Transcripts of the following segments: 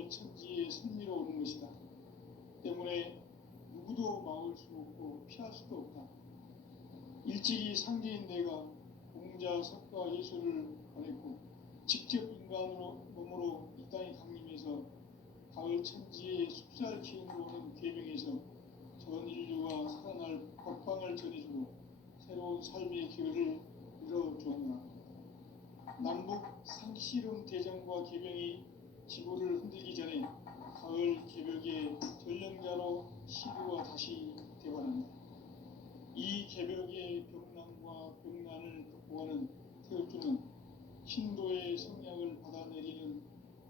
가을 천지에 승리로 오는 것이다. 때문에 누구도 막을 수 없고 피할 수도 없다. 일찍이 상제인 내가 공자, 석가, 예수를 보냈고 직접 인간으로 몸으로 이 땅에 강림해서 가을 천지에 숲살 기운으로 오는 계명에서 전 인류가 살아날 법방을 전해주고 새로운 삶의 기회를 열어주었노라. 남북 상씨름 대전과 계명이 지구를 흔들기 전에 가을 개벽의 전령자로 시구가 다시 되어간다. 이 개벽의 병난과 병난을 극복하는 태울주는 신도의 성량을 받아내리는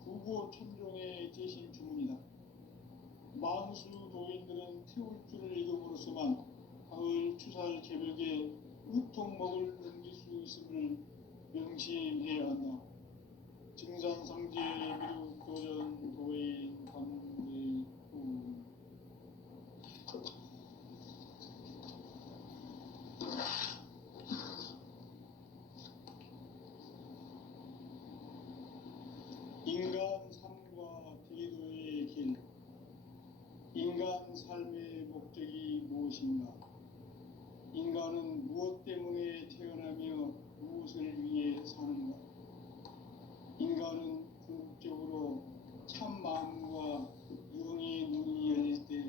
구보천종의 대신 주문이다. 만수 도인들은 태울주를 읽음으로써만 가을 추살 개벽의 우통목을 넘길 수 있음을 명심해야 한다. 증산상제 미륵도전 도인 강대구 인간 삶과 대도의 길. 인간 삶의 목적이 무엇인가? 인간은 무엇 때문에 태어나며 무엇을 위해 사는가? 인간은 궁극적으로 참 마음과 영의 눈이 열릴 때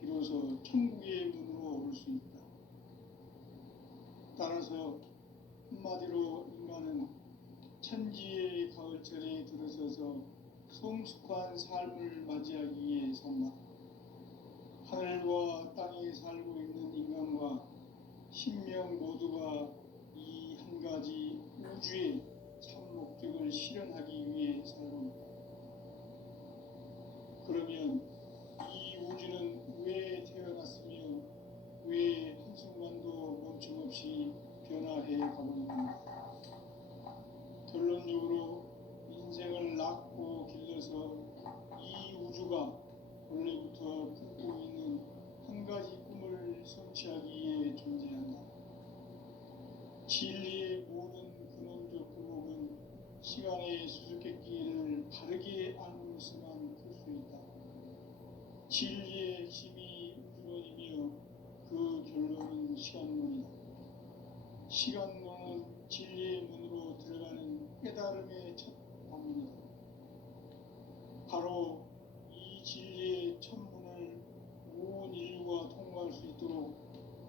비로소 천국의 문으로 올 수 있다. 따라서 한마디로 인간은 천지의 가을철에 들어서서 성숙한 삶을 맞이하기 위해 산다. 하늘과 땅에 살고 있는 인간과 신명 모두가 이 한 가지 우주의 참 목적을 실현하기 위해 살고 있다. 그러면 이 우주는 왜 태어났으며 왜 한순간도 멈춤없이 변화해 가고 있는가? 결론적으로 인생을 낳고 길러서 이 우주가 원래부터 품고 있는 한 가지 꿈을 성취하기 위해 존재한다. 진리의 모든 근원적 구목은 시간의 수수께끼를 바르게 알므로서만 풀 수 있다. 진리의 핵심이 우주론이며 그 결론은 시간론이다. 시간론은 진리의 문으로 들어가는 깨달음의 첫 방문이다. 바로 이 진리의 첫 문을 온 인류가 통과할 수 있도록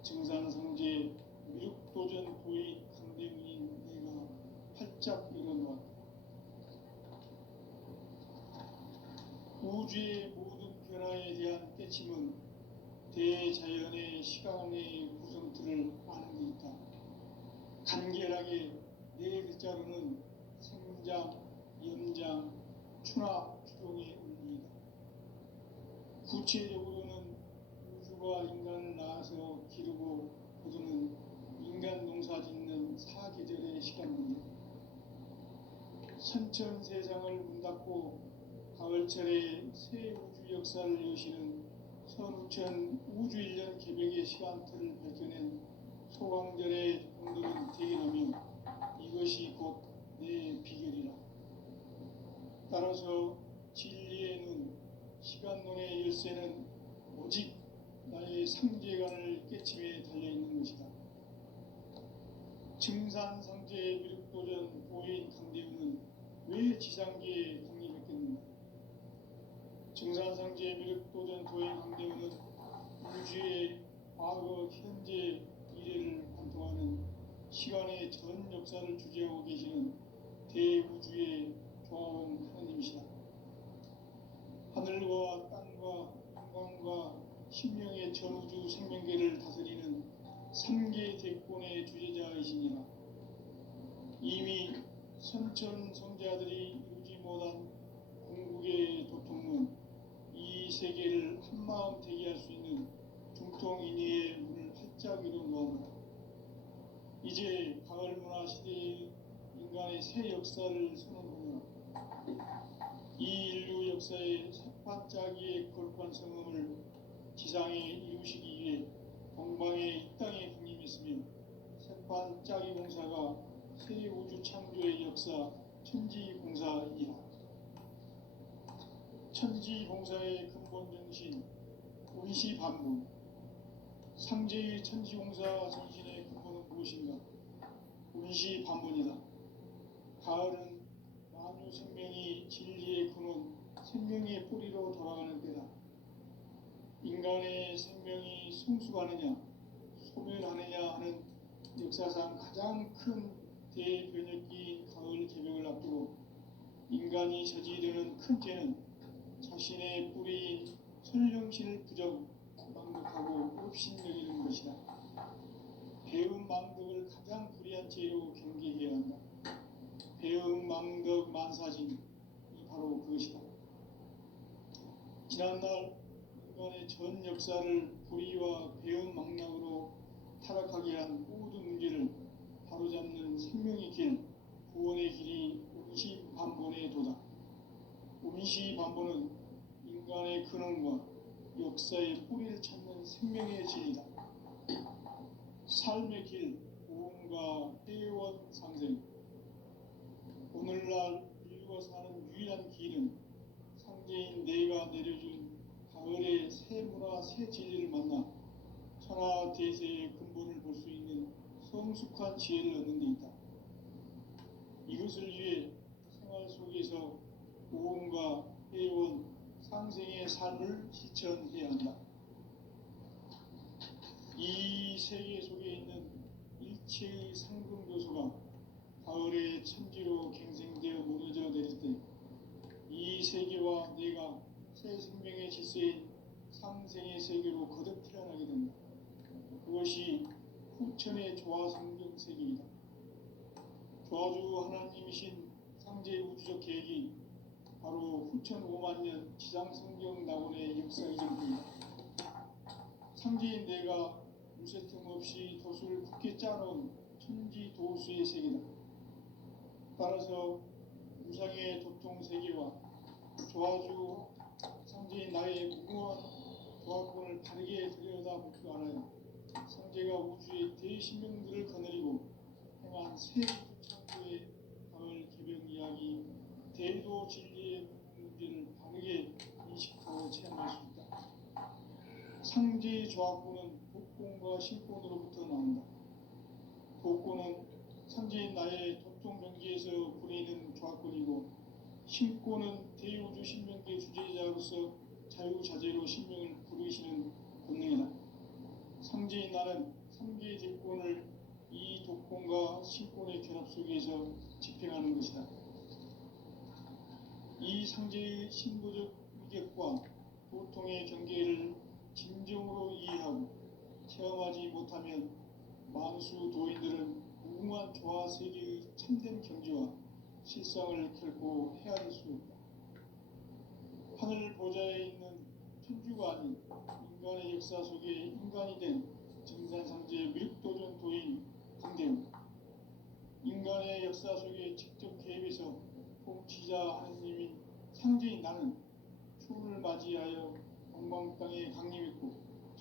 증산성제 미륵도전 도인 강대문인 내가 활짝 열어놓았다. 우주의 모든 변화에 대한 깨침은 대자연의 시간의 구성틀을 아는 데 있다. 간결하게 네 글자로는 생장, 염장, 추나 추종의 원리이다. 구체적으로는 우주가 인간을 낳아서 기르고 거두는 인간 농사 짓는 사계절의 시간입니다. 선천세상을 문 닫고 가을철에 새 우주 역사를 여시는 선우천 우주일년 개벽의 시간틀을 밝혀낸 소강절의 공덕은 대견하며 이것이 곧 내 비결이라. 따라서 진리의 눈, 시간론의 열쇠는 오직 나의 상제관을 깨침에 달려있는 것이다. 증산상제 미륵도전 도인 강대우는 왜 지상계에 강림했겠는가? 증산상제 미륵도전 도인 강대우는 우주의 과거, 현재, 미래를 관통하는 시간의 전 역사를 주재하고 계시는 대우주의 조화원 하나님이시다. 하늘과 땅과 인간과 신명의 전우주 생명계를 다스리는 3계 대권의 주제자이시니라. 이미 선천성자들이 이루지 못한 궁극의 도통문, 이 세계를 한마음 되게 할 수 있는 중통인의의 문을 활짝 열어놓았노라. 이제 가을 문화 시대의 인간의 새 역사를 선언하노라. 이 인류 역사의 삿발짜기의 거룩한 성음을 지상에 이루시기 위해 동방의 이 땅에 강림했으며 삿발짜기 공사가 새 우주 창조의 역사 천지공사이라. 천지봉사의 근본 정신 운시반문. 상제의 천지공사 정신의 근본은 무엇인가? 운시반문이다. 가을은 만유 생명이 진리의 근원, 생명의 뿌리로 돌아가는 때다. 인간의 생명이 성숙하느냐, 소멸하느냐 하는 역사상 가장 큰 대변혁기인 가을 개벽을 앞두고 인간이 저지르는 큰 죄는 자신의 뿌리인 선령신을 부정, 망독하고 업신여기는 것이다. 배음 망덕을 가장 불의한 죄로 경계해야 한다. 배음 망덕 만사진이 바로 그것이다. 지난날 인간의 전 역사를 불의와 배음 망락으로 타락하게 한 모든 문제를 바로잡는 생명의 길, 구원의 길이 운시반본의 도다. 운시반본은 인간의 근원과 역사의 뿌리를 찾는 생명의 진리다. 삶의 길, 고음과 회원 상생. 오늘날 인류가 사는 유일한 길은 상제인 내가 내려준 가을의 새 문화, 새 진리를 만나 천하 대세의 근본을 볼 수 있는 성숙한 지혜를 얻는 데 있다. 이것을 위해 생활 속에서 고음과 회원 상생의 삶을 실천해야 한다. 이 세계 속에 있는 일체의 상승교수가 가을의 천지로 갱생되어 무너져 내릴 때 이 세계와 내가 새 생명의 질서인 상생의 세계로 거듭 태어나게 된다. 그것이 후천의 조화성경 세계이다. 조화주 하나님이신 상제의 우주적 계획이 바로 후천 5만년 지상성경 낙원의 역사의 전부이다. 상제인 내가 무쇠 틈 없이 도수를 굳게 짜놓은 천지 도수의 세계다. 따라서 무상의 도통 세계와 조화주 상제인 나의 무궁한 조화권을 다르게 들여다볼 줄 알아야 상제가 우주의 대신명들을 거느리고 행한 새 창조의 가을 개벽 이야기, 대도 진리의 문제를 바르게 인식하고 체험할 수 있다. 상제의 조화권은 독권과 신권으로부터 나온다. 독권은 상제인 나의 도통 경지에서 부리는 조화권이고, 신권은 대우주 신명계 주제자로서 자유자재로 신명을 부르시는 권능이다. 상제인 나는 상계의 대권을 이 독권과 신권의 결합 속에서 집행하는 것이다. 이 상제의 신부적 위격과 도통의 경계를 진정으로 이해하고 체험하지 못하면 만수 도인들은 무궁한 조화 세계의 참된 경지와 실상을 결코 헤아릴 수 없다. 하늘 보좌에 있는 천주가 아닌 인간의 역사 속에 인간이 된 정산상제 미륵도전 도인 강대우, 인간의 역사 속에 직접 개입해서 통치자 하느님인 상제인 나는 추운을 맞이하여 동방 땅에 강림했고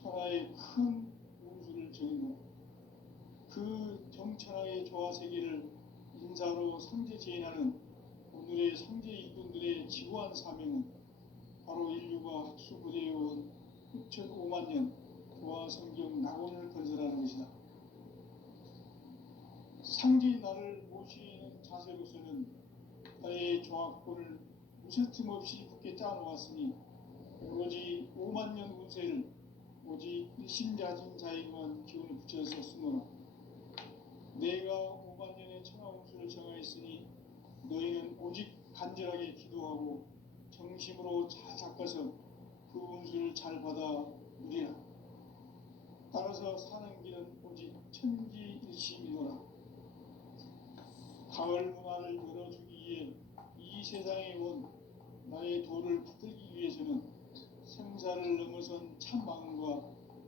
천하의 큰 운수를 정인다. 그 정천하의 조화 세계를 인사로 상제 제인하는 오늘의 상제 일꾼들의 지구한 사명은 바로 인류가 학수부대해온 후천 5만년 조화 성경 낙원을 건설하는 것이다. 상제인 나를 모시는 자세로서는 나의 조화권을 무쇠틈 없이 굳게 짜놓았으니 오로지 5만년 운세를 오직 일심자진 자에게만 기운을 붙여서 쓰노라. 내가 5만년의 천하운수를 정하였으니 너희는 오직 간절하게 기도하고 정심으로 잘 닦아서 그 운수를 잘 받아 누리라. 따라서 사는 길은 오직 천지일심이노라. 가을 문화를 열어주기 위해 이 세상에 온 나의 도를 붙들기 위해서는 생사를 넘어선 참망과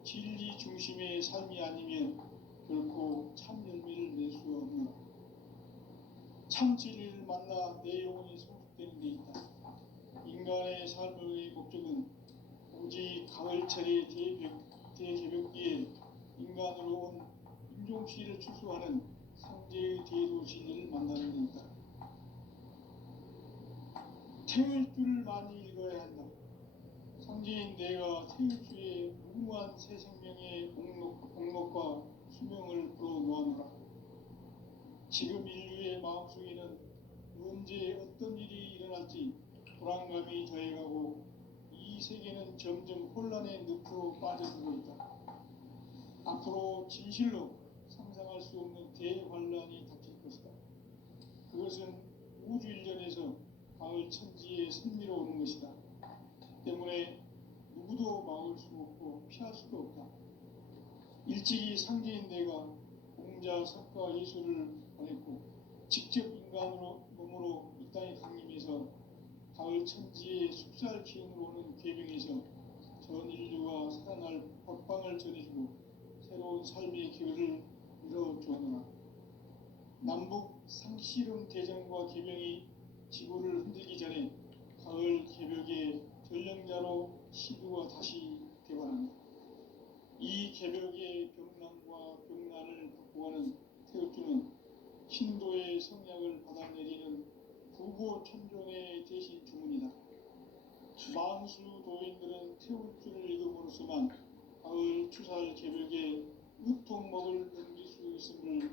진리 중심의 삶이 아니면 결코 참 열매를 낼 수 없노라. 참 진리를 만나 내 영혼이 성숙되는 데 있다. 인간의 삶의 목적은 오직 가을철의 대개벽기에 인간으로 온 인종시를 추수하는 상제의 대도 진리를 만나는 데 있다. 태일주를 많이 읽어야 한다. 성지인 내가 태일주의 무궁한 새 생명의 목록과 수명을 풀어놓아노라. 지금 인류의 마음속에는 언제 어떤 일이 일어날지 불안감이 더해가고 이 세계는 점점 혼란의 늪으로 빠져들고 있다. 앞으로 진실로 상상할 수 없는 대환란이 닥칠 것이다. 그것은 우주 일련에서 가을 천지의 선미로 오는 것이다. 때문에 누구도 막을 수 없고 피할 수도 없다. 일찍이 상제인 내가 공자, 석가, 예수를 보냈고 직접 인간으로 몸으로 이 땅에 강림해서 가을 천지의 숲살 기운으로 오는 궤병에서 전 인류가 살아날 법방을 전해주고 새로운 삶의 기회를 이뤄주었노라. 남북 상씨름 대전과 개병이 지구를 흔들기 전에 가을 개벽의 전령자로 시부가 다시 되관한다. 이 개벽의 병난과 병난을 극복하는 태극주는 신도의 성약을 받아내리는 부고 천종의 대신 주문이다. 만수 도인들은 태극주를 읽음으로써만 가을 추살 개벽의 우통목을 넘길 수 있음을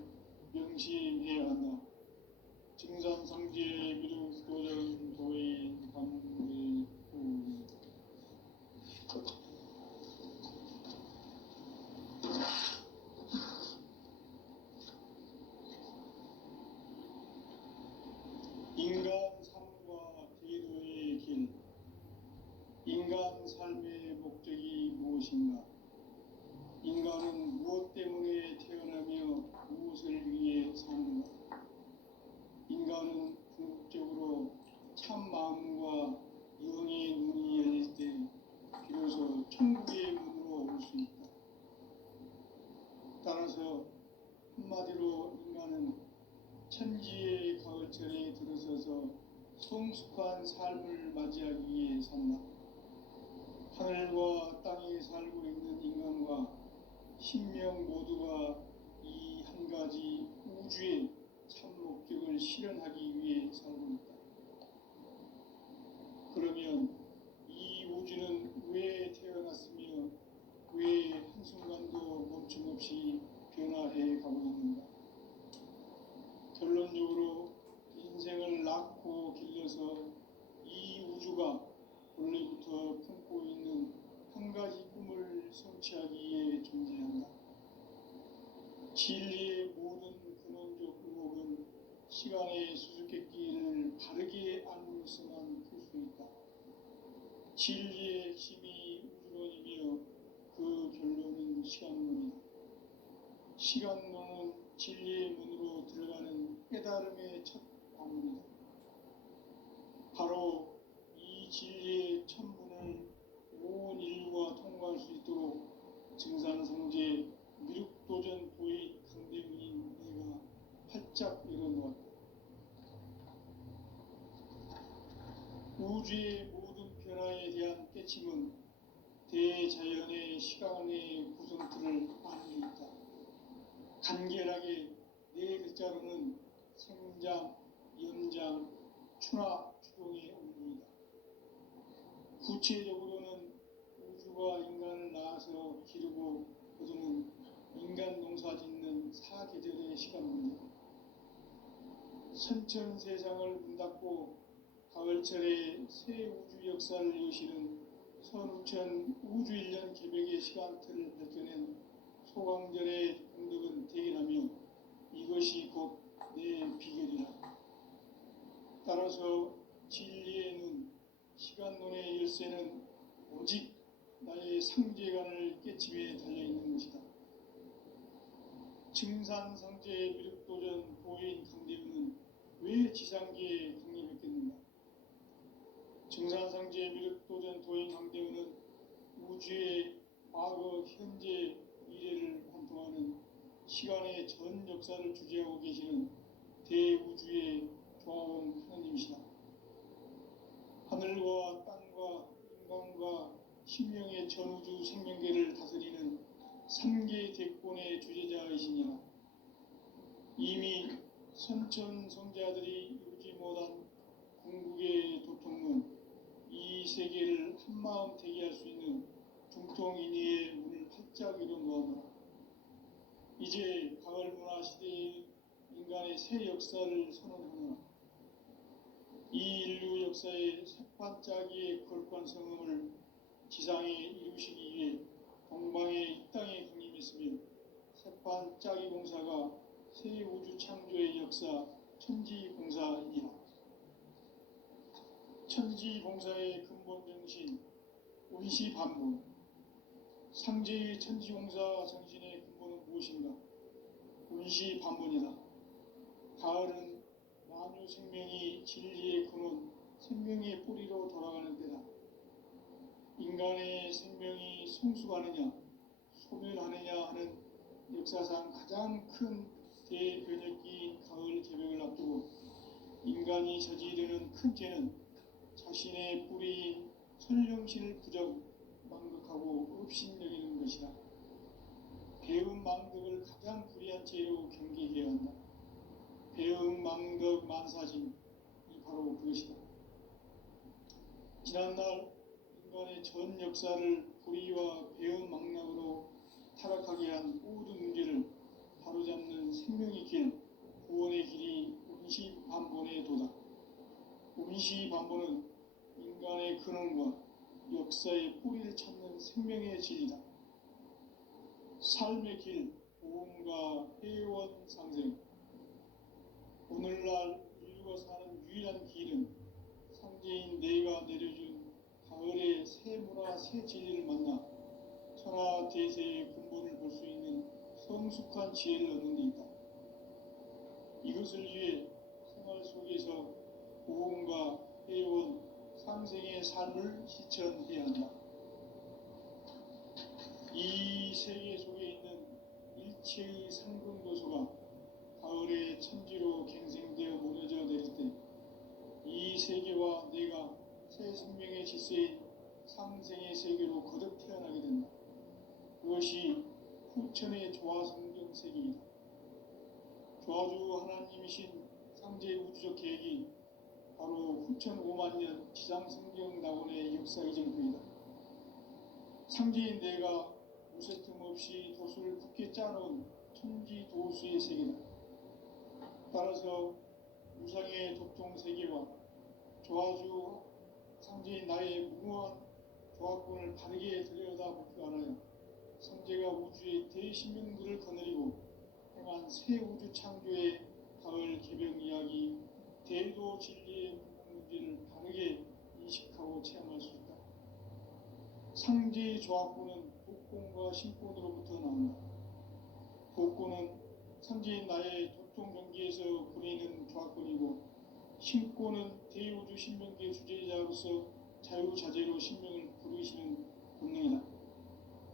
명심해야 한다. 증산성제 미륵도전 도인 강대구 인간 삶과 제도의 길. 인간 삶의 목적이 무엇인가? 인간은 무엇 때문에 태어나며 무엇을 위해 사는가? 인간은 궁극적으로 참 마음과 영의 눈이 열릴 때 비로소 천국의 문으로 올 수 있다. 따라서 한마디로 인간은 천지의 가을철에 들어서서 성숙한 삶을 맞이하기 위해 산다. 하늘과 땅에 살고 있는 인간과 신명 모두가 이 한 가지 우주의 참 목적을 실현하기 위해 살고 있다. 그러면 이 우주는 왜 태어났으며 왜 한순간도 멈춤없이 변화해 가고 있는가? 결론적으로 인생을 낳고 길러서 이 우주가 원래부터 품고 있는 한 가지 꿈을 성취하기 위해 존재한다. 진리의 모든 근원적 의혹은 시간의 수수께끼를 바르게 알므로서만 풀 수 있다. 진리의 핵심이 우주론이며 그 결론은 시간론이다. 시간론은 진리의 문으로 들어가는 깨달음의 첫 방문이다. 바로 이 진리의 첫 문을 온 인류가 통과할 수 있도록 증산성제 미륵도전 도의 강대문인 내가 활짝 열어놓았다. 우주의 모든 변화에 대한 깨침은 대자연의 시간의 구성틀을 안에 있다. 간결하게 네 글자로는 생장, 연장, 추나 추동의 원리이다. 구체적으로는 우주가 인간을 낳아서 기르고 거두는 인간 농사 짓는 사계절의 시간입니다. 선천 세상을 문 닫고 가을철에 새 우주 역사를 여시는 선우천 우주일년 개벽의 시간틀을 밝혀낸 소강절의 공덕은 대견하며 이것이 곧 내 비결이라. 따라서 진리의 눈, 시간론의 열쇠는 오직 나의 상제관을 깨침에 달려있는 것이다. 증산성제 미륵도전 도인 강대문은 왜 지상계에 강림했겠는가? 증산성제 미륵도전 도인 강대문은 우주의 과거, 현재, 미래를 관통하는 시간의 전 역사를 주재하고 계시는 대우주의 조화원 하나님이시다. 하늘과 땅과 인간과 신명의 전우주 생명계를 다스리는 3개 대권의 주재자이시니라. 이미 선천 성자들이 이루지 못한 궁극의 도통문 세계를 한마음 되게 할 수 있는 중통인의의 문을 활짝 열어놓아라. 이제 가을 문화 시대의 인간의 새 역사를 선언하노라. 이 인류 역사의 새반짝이의 거룩한 성음을 지상에 이루시기 위해 동방의 이 땅에 강림했으며 새반짝이 공사가 새 우주 창조의 역사 천지공사이니라. 천지공사의 근본 정신 운시반문. 상제의 천지공사 정신의 근본은 무엇인가? 운시반문이다. 가을은 만유 생명이 진리의 근원, 생명의 뿌리로 돌아가는 때다. 인간의 생명이 성숙하느냐, 소멸하느냐 하는 역사상 가장 큰 대변혁기인 가을 개벽을 앞두고 인간이 저지르는 큰 죄는 자신의 뿌리인 선령신을 망극하고 업신여기는 것이다. 배은망덕을 가장 불의한 죄로 경계해야 한다. 배은망덕 만사짐이 바로 그것이다. 지난날 인간의 전 역사를 불의와 배은망락으로 타락하게 한 모든 문제를 바로잡는 생명의 길, 구원의 길이 운시반본의 도다. 운시반본은 인간의 근원과 역사의 뿌리를 찾는 생명의 진리다. 삶의 길, 보험과 회원 상생. 오늘날 인류가 사는 유일한 길은 상제인 내가 내려준 가을의 새 문화, 새 진리를 만나 천하 대세의 근본을 볼 수 있는 성숙한 지혜를 얻는 데 있다. 이것을 위해 생활 속에서 보험과 회원, 상생의 삶을 실천해야 한다. 이 세계 속에 있는 일체의 상근도소가 가을의 천지로 갱생되어 무너져 내릴 때 이 세계와 내가 새 생명의 질서인 상생의 세계로 거듭 태어나게 된다. 그것이 후천의 조화성경 세계이다. 조화주 하나님이신 상제의 우주적 계획이 바로 후천 5만 년 지상성경 낙원의 역사 이정표이다. 상제인 내가 무쇠틈 없이 도수를 굳게 짜놓은 천지도수의 세계다. 따라서 우상의 독종 세계와 조화주 상제인 나의 무모한 조합군을 바르게 들여다보기 알아야 상제가 우주의 대신명들을 거느리고 행한 새 우주 창조의 가을 개벽 이야기, 대도 진리의 문제를 바르게 인식하고 체험할 수 있다. 상제의 조합군은 복권과 신권으로부터 나온다. 복권은 상제인 나의 독종 경계에서 부리는 조합군이고, 신권은 대우주 신명계 주제자로서 자유자재로 신명을 부르시는 본능이다.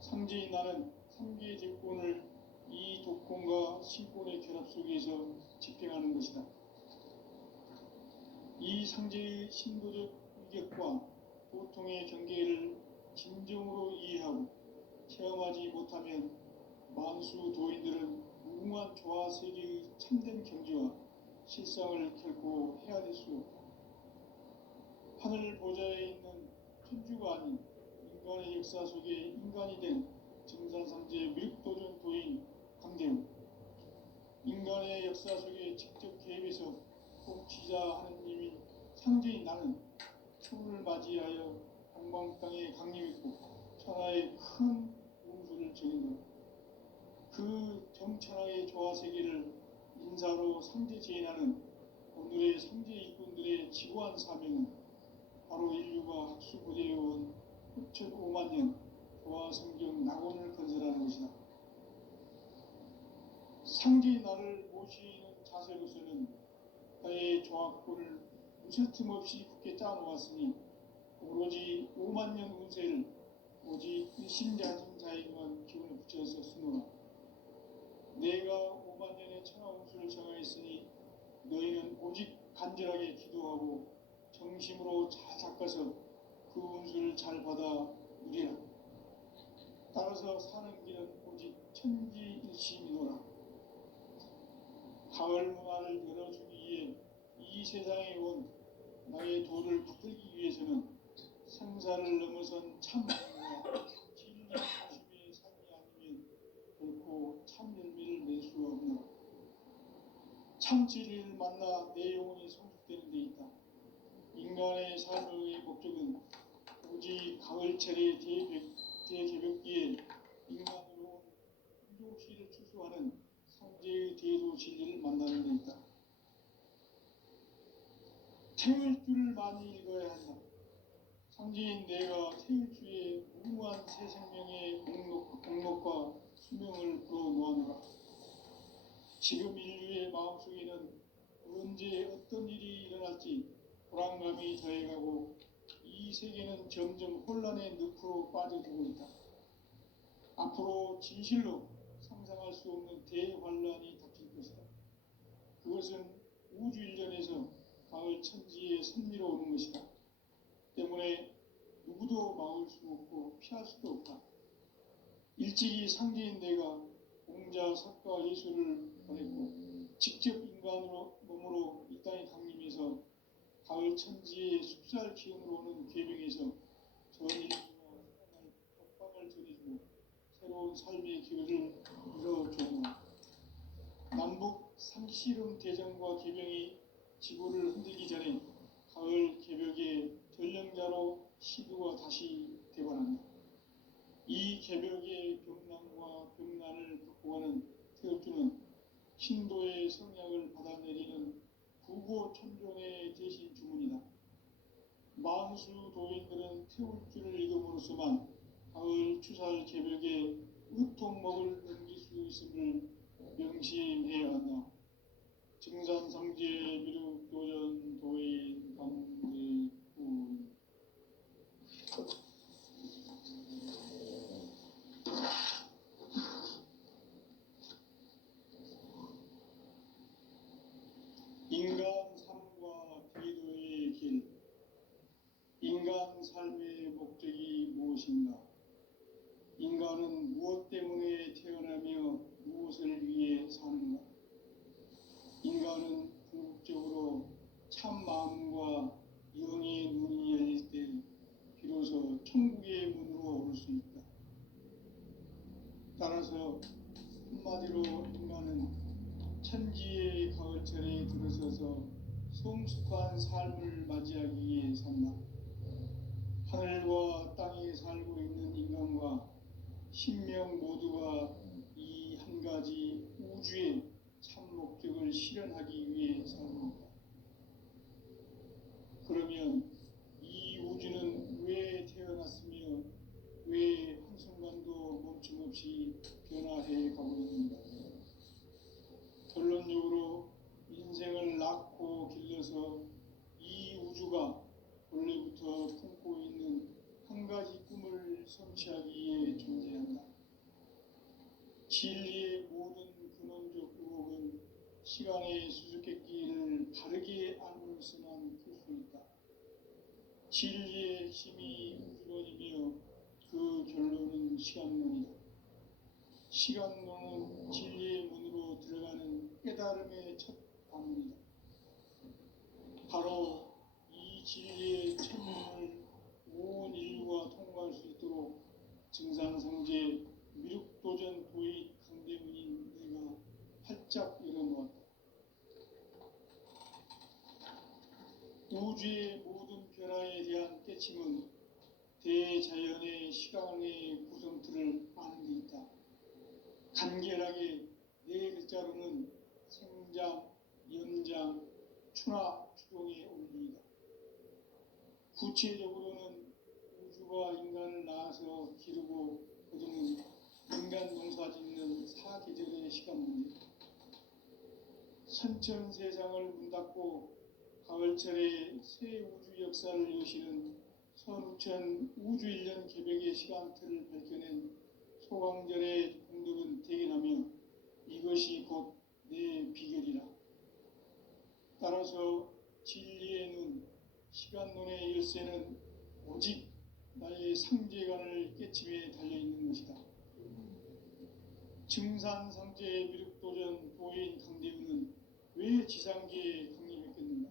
상제인 나는 3개의 제권을 이 독권과 신권의 결합 속에서 집행하는 것이다. 이 상제의 신도적 위격과 보통의 경계를 진정으로 이해하고 체험하지 못하면 만수 도인들은 무궁한 조화 세계의 참된 경지와 실상을 결코 헤아릴 수 없다. 하늘 보좌에 있는 천주가 아닌 인간의 역사 속에 인간이 된 증산상제 밀도전 도인 강대우, 인간의 역사 속에 직접 개입해서 통치자 하느님인 상제인 나는 추운을 맞이하여 동방 땅에 강림했고 천하의 큰 운수를 적인다. 그 정천하의 조화 세계를 인사로 상제 제인하는 오늘의 상제 일꾼들의 지고한 사명은 바로 인류가 학수고대해온 후천 5만 년 조화 성경 낙원을 건설하는 것이다. 상제의 나를 모시는 자세로서는 나의 조합권을 무쇠틈 없이 굳게 짜놓았으니 오로지 5만 년 운세를 오직 일심자진 자에게만 기운을 붙여서 쓰노라. 내가 5만 년의 천하 운수를 정하였으니 너희는 오직 간절하게 기도하고 정심으로 잘 닦아서 그 운수를 잘 받아 누리라. 따라서 사는 길은 오직 천지일심이노라. 가을 문화를 열어주기 위해 이 세상에 온 나의 도를 붙들기 위해서는 생사를 넘어선 참마음과 진리 중심의 삶이 아니면 결코 참 열매를 낼 수 없는 참 진리를 만나 내 영혼이 성숙되는 데 있다. 인간의 삶의 목적은 오직 가을철의 대개벽기에 인간으로 인종시를 추수하는 상제의 대도 진리를 만나는 데 있다. 태울 줄을 많이 읽어야 한다. 상제인 내가 태울 주의 무궁한 새 생명의 공록과 수명을 불어놓아노라. 지금 인류의 마음속에는 언제 어떤 일이 일어날지 불안감이 더해가고 이 세계는 점점 혼란의 늪으로 빠져들고 있다. 앞으로 진실로 상상할 수 없는 대환란이 닥칠 것이다. 그것은 우주 일전에서 가을 천지의 섭리로 오는 것이다. 때문에 누구도 막을 수 없고 피할 수도 없다. 일찍이 상제인 내가 공자, 석가, 예수를 보냈고 직접 인간으로 몸으로 이 땅에 강림해서 가을 천지의 숲살 기운으로 오는 계명에서 전 인류가 살아날 법방을 전해주고 새로운 삶의 기회를 이뤄주노라. 남북 상씨름 대전과 계명이 지구를 흔들기 전에 가을 개벽의 전령자로 시두가 다시 되관한다. 이 개벽의 병난과 병난을 극복하는 태엽주는 신도의 성약을 받아내리는 구고천종의 대신 주문이다. 만수 도인들은 태울주를 읽음으로써만 가을 추살 개벽에 으통목을 넘길 수 있음을 명심해야 한다. 증산상제 미륵도전 도인 강제구 인간 삶과 기도의 길. 인간 삶의 목적이 무엇인가? 인간은 무엇 때문에 태어나며 무엇을 위해 사는가? 인간은 궁극적으로 참 마음과 영의 눈이 열릴 때 비로소 천국의 문으로 오를 수 있다. 따라서 한마디로 인간은 천지의 가을철에 들어서서 성숙한 삶을 맞이하기 위해 산다. 하늘과 땅에 살고 있는 인간과 신명 모두가 이 한 가지 우주의 참 목적을 실현하기 위해 삽니다. 그러면 이 우주는 왜 태어났으며 왜 한순간도 멈춤없이 변화해 가고 있는가? 결론적으로 인생을 낳고 길러서 이 우주가 원래부터 품고 있는 한 가지 꿈을 성취하기 위해 존재한다. 진리의 모든 근원적 의혹은 시간의 수수께끼를 바르게 알므로서만 풀 수 있다. 진리의 핵심이 우주론이며 그 결론은 시간론이다. 시간론은 진리의 문으로 들어가는 깨달음의 첫 방문이다. 바로 이 진리의 첫 문을 온 인류가 통과할 수 있도록 증산상제 미륵도전 도인 강대문인 내가 활짝 열어놓았다. 우주의 모든 변화에 대한 깨침은 대자연의 시간의 구성틀을 아는 데 있다. 간결하게 네 글자로는 생장, 연장, 추나 추동의 원리이다. 구체적으로는 우주가 인간을 낳아서 기르고 거두는 인간 농사 짓는 사계절의 시간 문제. 선천 세상을 문 닫고 가을철에 새 우주 역사를 여시는 선우천 우주일년 개벽의 시간틀을 밝혀낸 소강절의 공덕은 대견하며 이것이 곧 내 비결이라. 따라서 진리의 눈, 시간론의 열쇠는 오직 나의 상제관을 깨침에 달려있는 것이다. 증산상제 미륵도전 도인 강대우는 왜 지상계에 강림했겠는가?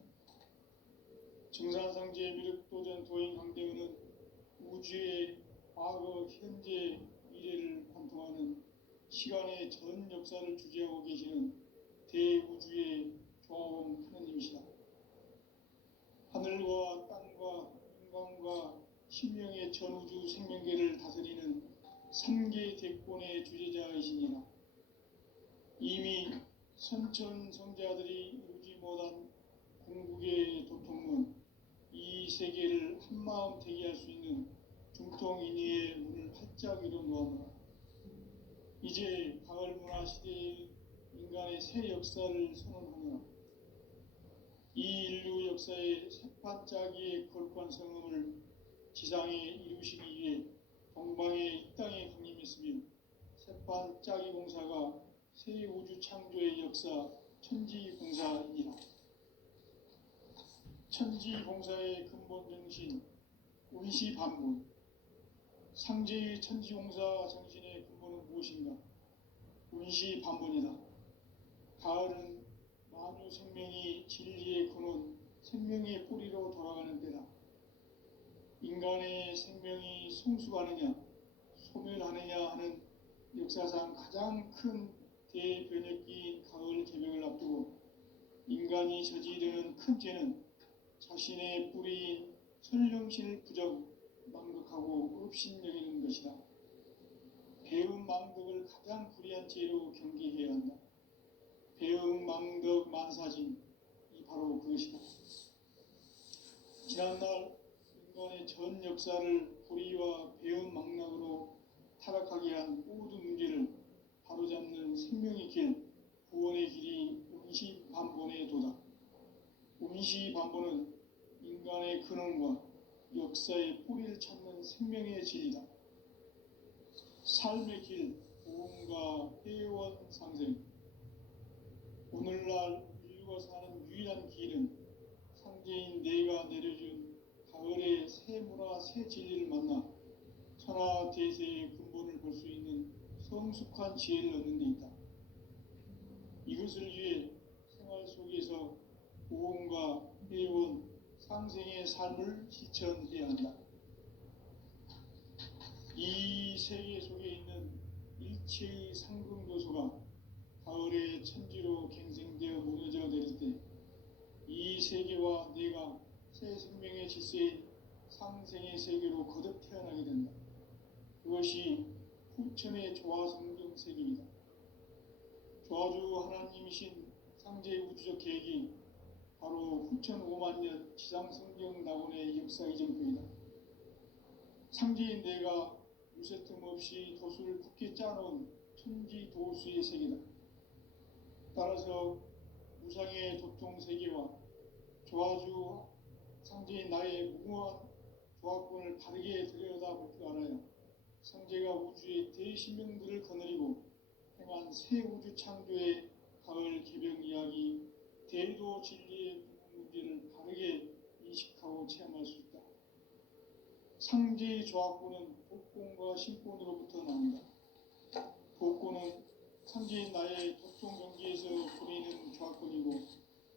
증산상제 미륵도전 도인 강대우는 우주의 과거, 현재, 미래를 관통하는 시간의 전 역사를 주재하고 계시는 대우주의 조화원 하느님이시다. 하늘과 땅과 인간과 신명의 전우주 생명계를 다스리는 삼계 대권의 주재자이시니라. 이미 선천성자들이 이루지 못한 궁극의 도통은 이 세계를 한마음 되게 할 수 있는 중통인의의 문을 활짝 열어 놓았노라. 이제 가을 문화 시대의 인간의 새 역사를 선언하노라. 이 인류 역사의 새반짝이의 거룩한 성음을 지상에 이루시기 위해 동방의 이 땅에 강림했으며 새반짝이 공사가 새 우주 창조의 역사 천지봉사이니라. 천지봉사의 근본 정신 운시반본. 상제의 천지봉사 정신의 근본은 무엇인가? 운시반본이다. 가을은 만유 생명이 진리의 근원, 생명의 뿌리로 돌아가는 때다. 인간의 생명이 성숙하느냐, 소멸하느냐 하는 역사상 가장 큰 대변혁기인 가을 개벽을 앞두고 인간이 저지르는 큰 죄는 자신의 뿌리인 설령신을 망덕하고 업신여기는 것이다. 배음 망덕을 가장 불의한 죄로 경계해야 한다. 배음 망덕 만사진, 이 바로 그것이다. 지난날 인간의 전 역사를 불의와 배음 망락으로 타락하게 한 모든 문제를 바로잡는 생명의 길, 구원의 길이 운시반본의 도다. 운시반본은 인간의 근원과 역사의 뿌리를 찾는 생명의 진리다. 삶의 길, 보험과 회원 상생. 오늘날 인류가 사는 유일한 길은 상제인 내가 내려준 가을의 새 문화, 새 진리를 만나 천하 대세의 근본을 볼 수 있는 성숙한 지혜를 얻는 데 있다. 이것을 위해 생활 속에서 보험과 회원, 상생의 삶을 실천해야 한다. 이 세계 속에 있는 일체의 상승요소가 가을의 천지로 갱생되어 무너져 내릴 때 이 세계와 내가 새 생명의 질서인 상생의 세계로 거듭 태어나게 된다. 그것이 후천의 조화성경 세계이다. 조화주 하나님이신 상제의 우주적 계획이 바로 후천 5만 년 지상성경 낙원의 역사 이전표이다. 상제인 내가 무쇠틈 없이 도수를 굳게 짜놓은 천지 도수의 세계다. 따라서 무상의 도통 세계와 조화주 상제인 나의 무궁한 조화권을 바르게 들여다볼 줄 알아야 상제가 우주의 대신명들을 거느리고 행한 새 우주 창조의 가을 개벽 이야기, 대도 진리의 문제를 바르게 인식하고 체험할 수 있다. 상제의 조화권은 복권과 신권으로부터 나온다. 복권은 상제인 나의 도통 경계에서 보내는 조화권이고,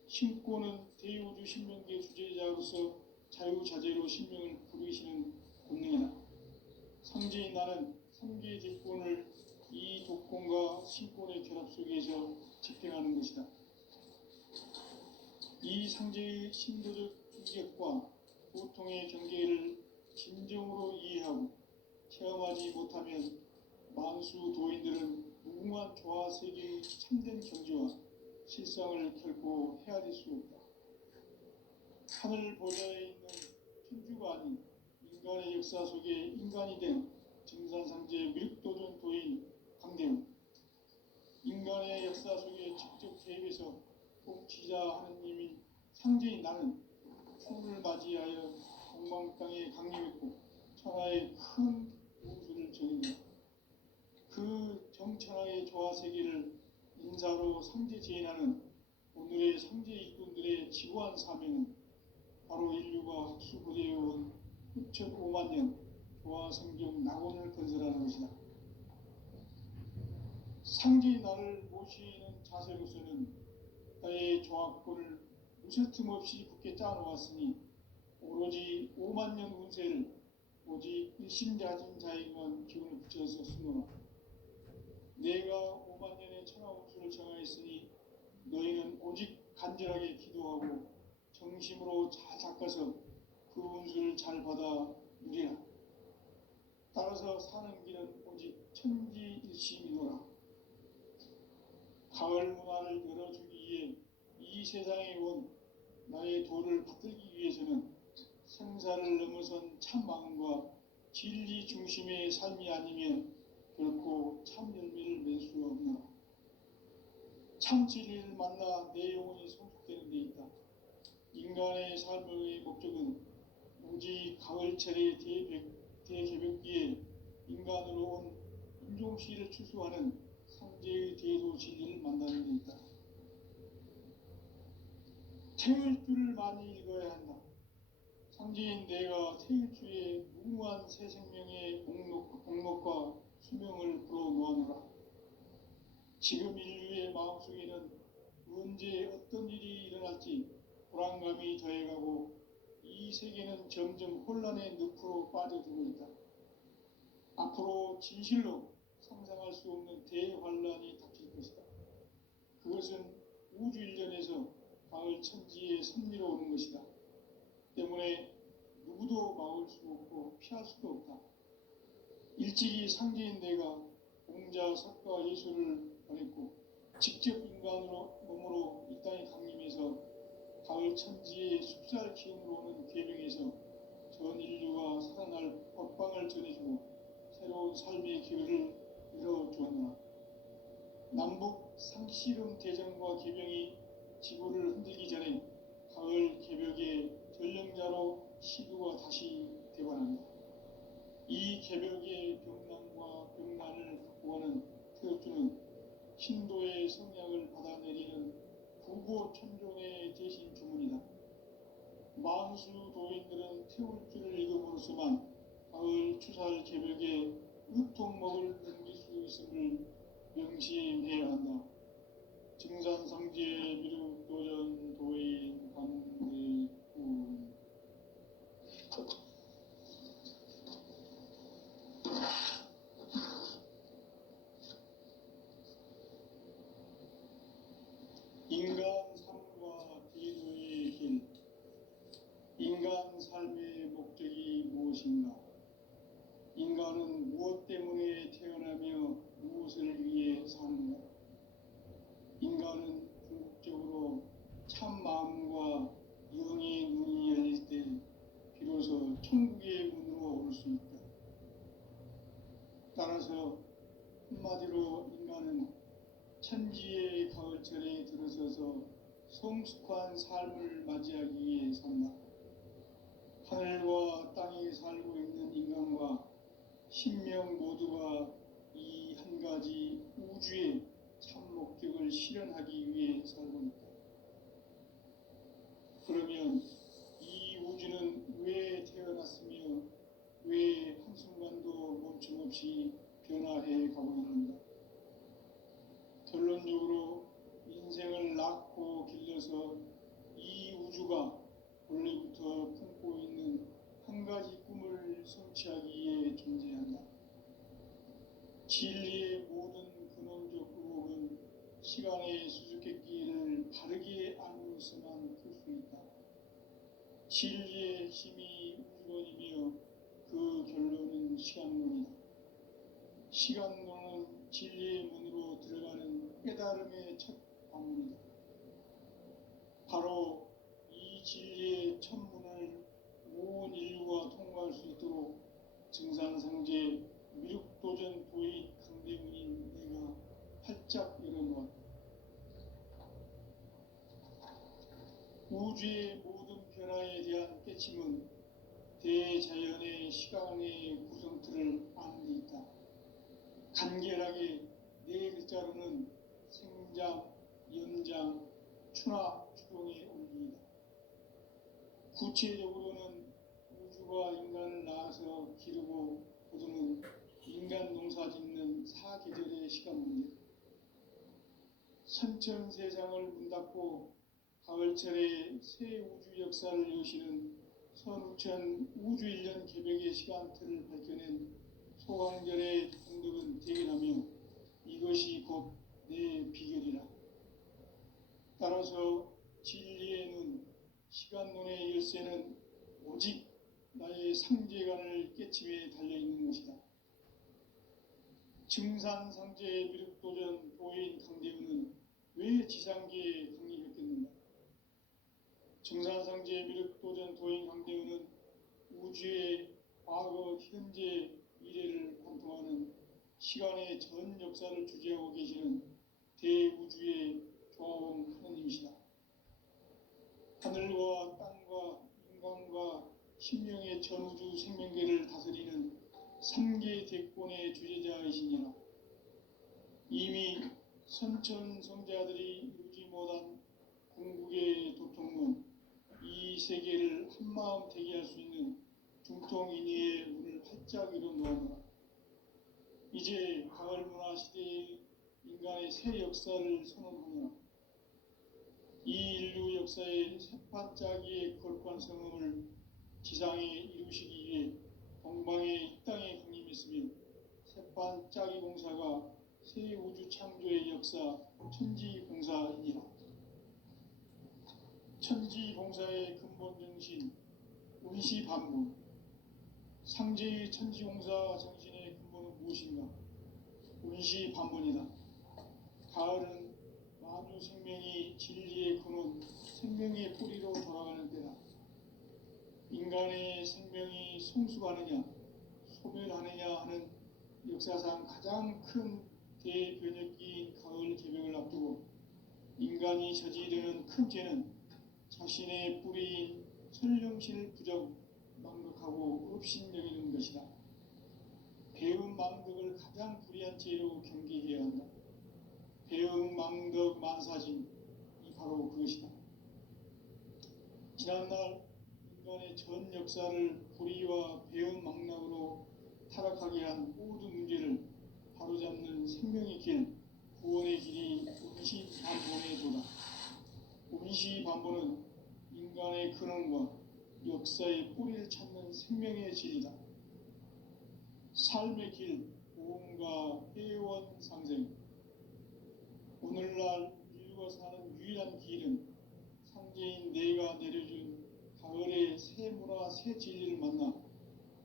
신권은 대우주 신명계 주제자로서 자유자재로 신명을 부르시는 본능이다. 상제인 나는 3개의 대권을 이 독권과 신권의 결합 속에서 집행하는 것이다. 이 상제의 신도적 인격과 보통의 경계를 진정으로 이해하고 체험하지 못하면 만수 도인들은 무궁한 조화 세계의 참된 경지와 실상을 결코 헤아릴 수 없다. 하늘 보좌에 있는 천주가 아닌 인간의 역사 속에 인간이 된 증산상제 밀도전 도인 강대우, 인간의 역사 속에 직접 개입해서 통치자 하느님인 상제인 나는春을 맞이하여 동방 땅에 강림했고 천하의 큰 우주를 정의한다. 그 정천하의 조화 세계를 인사로 상제 제인하는 오늘의 상제 일꾼들의 지구한 사명은 바로 인류가 학수부대해온 후천 5만 년 조화 성경 낙원을 건설하는 것이다. 상제의 나를 모시는 자세로서는 나의 조화권을 무쇠틈 없이 굳게 짜놓았으니 오로지 5만 년 운세를 오직 일심가진 자에게만 기운을 붙여서 쓰노라. 내가 5만 년의 천하운수를 정하였으니 너희는 오직 간절하게 기도하고 정심으로 잘 닦아서 그 운수를 잘 받아 누리라. 따라서 사는 길은 오직 천지일심이노라. 가을 문화를 열어주기 위해 이 세상에 온 나의 도를 받들기 위해서는 생사를 넘어선 참 마음과 진리 중심의 삶이 아니면 결코 참 열매를 맺을 수 없노라. 참 진리를 만나 내 영혼이 성숙되는 데 있다. 인간의 삶의 목적은 오직 가을철의 대개벽기에 인간으로 온 인종시를 추수하는 상제의 대도 진리를 만나는 데 있다. 태일 줄을 많이 읽어야 한다. 상제인 내가 태일주의 무궁한 새 생명의 공목과 수명을 불어놓아노라. 지금 인류의 마음속에는 언제 어떤 일이 일어날지 불안감이 더해가고 이 세계는 점점 혼란의 늪으로 빠져들고 있다. 앞으로 진실로 상상할 수 없는 대환란이 닥칠 것이다. 그것은 우주 일전에서 가을 천지의 섭리로 오는 것이다. 때문에 누구도 막을 수 없고 피할 수도 없다. 일찍이 상제인 내가 공자, 석가, 예수를 보냈고 직접 인간으로 몸으로 이 땅에 강림해서 가을 천지의 숲살 기운으로 오는 계명에서 전 인류가 살아날 법방을 전해주고 새로운 삶의 기회를 열어주었노라. 남북 상씨름 대전과 계명이 지구를 흔들기 전에 가을 개벽의 전령자로 시도가 다시 되관합니다. 이 개벽의 병난과 병난을 극복하는 태엽주는 신도의 성약을 받아내리는 부고천종의 대신 주문이다. 만수 도인들은 태울주를 읽음으로써만 가을 추살 개벽의 으통목을 넘길 수 있음을 명심해야 한다. 증산상제 미륵도전 도인 강대군. 인간 삶과 기도의 길. 인간 삶의 목적이 무엇인가? 인간은 무엇 때문에 태어나며 무엇을 위해 사는가? 인간은 궁극적으로 참 마음과 영의 문이 열릴 때 비로소 천국의 문으로 올 수 있다. 따라서 한마디로 인간은 천지의 가을철에 들어서서 성숙한 삶을 맞이하기 위해 산다. 하늘과 땅에 살고 있는 인간과 신명 모두가 이 한 가지 우주의 참 목적을 실현하기 위해 살고 있다. 그러면 이 우주는 왜 태어났으며 왜 한순간도 멈춤없이 변화해 가고 있는가? 결론적으로 인생을 낳고 길러서 이 우주가 원래부터 품고 있는 한 가지 꿈을 성취하기 위해 존재한다. 진리의 모든 근원적 의혹은 시간의 수수께끼를 바르게 알고 있어만 풀 수 있다. 진리의 핵심이 우주론이며 그 결론은 시간론이다. 시간론은 진리의 문으로 들어가는 깨달음의 첫 방문이다. 바로 이 진리의 첫 문을 온 인류가 통과할 수 있도록 증산상제 미륵도전 도의 강대문인 내가 활짝 열어놓았다. 우주의 모든 변화에 대한 깨침은 대자연의 시간의 구성틀을 아는 데 있다. 간결하게 네 글자로는 생장, 연장, 추나 추동의 원리이다. 구체적으로는 우주가 인간을 낳아서 기르고 거두는 인간 농사 짓는 사계절의 시간 문제. 선천세상을 문 닫고 가을철에 새 우주 역사를 여시는 선우천 우주일년 개벽의 시간틀을 밝혀낸 소강절의 공덕은 대견하며 이것이 곧 내 비결이라. 따라서 진리의 눈, 시간론의 열쇠는 오직 나의 상제관을 깨침에 달려있는 것이다. 증산상제의 미륵도전 도인 강대훈은 왜 지상계에 강림했겠는가? 증산상제의 미륵도전 도인 강대훈은 우주의 과거, 현재, 미래를 관통하는 시간의 전 역사를 주재하고 계시는 대우주의 조화원 하느님이시다. 하늘과 땅과 인간과 신명의 전우주 생명계를 다스리는 삼계 대권의 주제자이시니라. 이미 선천성자들이 이루지 못한 궁극의 도통문, 이 세계를 한마음 대기할 수 있는 중통인의의 문을 활짝 열어놓아라. 이제 가을 문화 시대의 인간의 새 역사를 선언하노라. 이 인류 역사의 새반짝이의 거룩한 성음을 지상에 이루시기 위해 동방의 이 땅에 강림했으며 새반짝이 공사가 새 우주 창조의 역사 천지봉사이니라. 천지봉사의 근본 정신 운시반문. 상제의 천지공사 정신의 근본은 무엇인가? 운시반문이다. 가을은 만유 생명이 진리의 근원, 생명의 뿌리로 돌아가는 때다. 인간의 생명이 성숙하느냐, 소멸하느냐 하는 역사상 가장 큰 대변혁기인 가을 개벽을 앞두고 인간이 저지르는 큰 죄는 자신의 뿌리인 설령실 부정, 망덕하고 업신여기는 것이다. 배움 망덕을 가장 불의한 죄로 경계해야 한다. 배움 망덕 만사진, 이 바로 그것이다. 지난날 인간의 전 역사를 불의와 배움 망락으로 타락하게 한 모든 문제를 바로잡는 생명의 길, 구원의 길이 운시반본의 도다. 운시반본은 인간의 근원과 역사의 뿌리를 찾는 생명의 질이다. 삶의 길, 보험과 회원 상생. 오늘날 인류가 사는 유일한 길은 상제인 내가 내려준 가을의 새 문화, 새 진리를 만나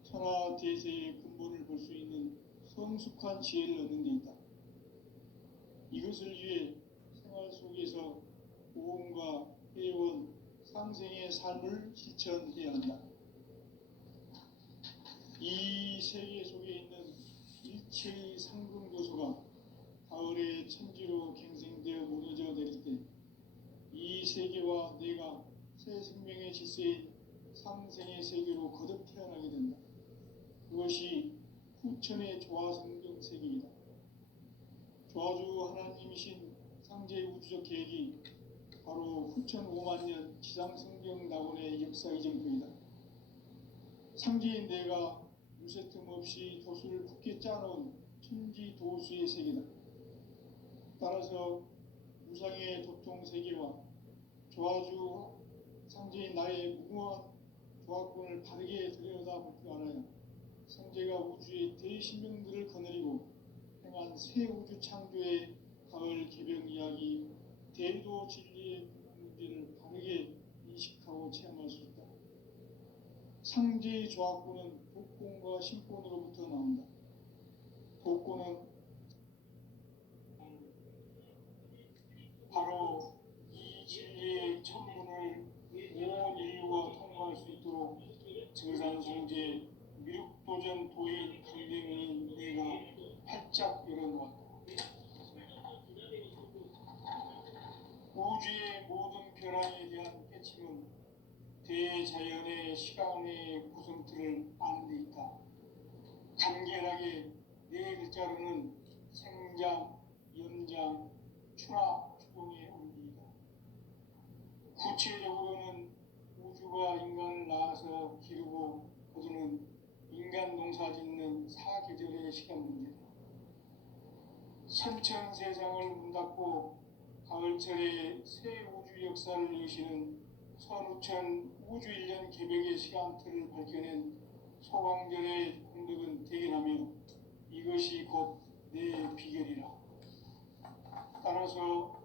천하대세의 근본을 볼 수 있는 성숙한 지혜를 얻는 데 있다. 이것을 위해 생활 속에서 보험과 회원, 상생의 삶을 실천해야 한다. 이 세계 속에 있는 일체의 상금교소가 가을의 천지로 갱생되어 무너져 내릴 때 이 세계와 내가 새 생명의 질서인 상생의 세계로 거듭 태어나게 된다. 그것이 후천의 조화성경 세계이다. 조화주 하나님이신 상제의 우주적 계획이 바로 후천 5만 년 지상성경 낙원의 역사 이정표이다. 상제인 내가 무새 틈 없이 도수를 굳게 짜놓은 천지 도수의 세계다. 따라서 무상의 도통 세계와 조화주 상제인 나의 무궁한 조화권을 바르게 들여다볼 줄 알아야 상제가 우주의 대신명들을 거느리고 행한 새 우주 창조의 가을 개벽 이야기, 대도 진리의 문제를 바르게 인식하고 체험할 수 있다. 상제의 조화권은 복권과 신권으로부터 나온다. 복권은 바로 이 진리의 천문을 온 인류가 통과할 수 있도록 증산상제 미륵도전 도인 강대문인 내가 활짝 열어놓았다. 우주의 모든 변화에 대한 깨침은 대자연의 시간의 구성틀을 아는 데 있다. 간결하게 네 글자로는 생장, 연장, 추나, 추동의 원리이다. 구체적으로는 우주가 인간을 낳아서 기르고 거두는 인간 농사 짓는 사계절의 시간 문제다. 선천 세상을 문 닫고 가을철에 새 우주 역사를 여시는 선우천 우주 일년 개벽의 시간틀을 밝혀낸 소강전의 흔적은 대견하며 이것이 곧 내 비결이라. 따라서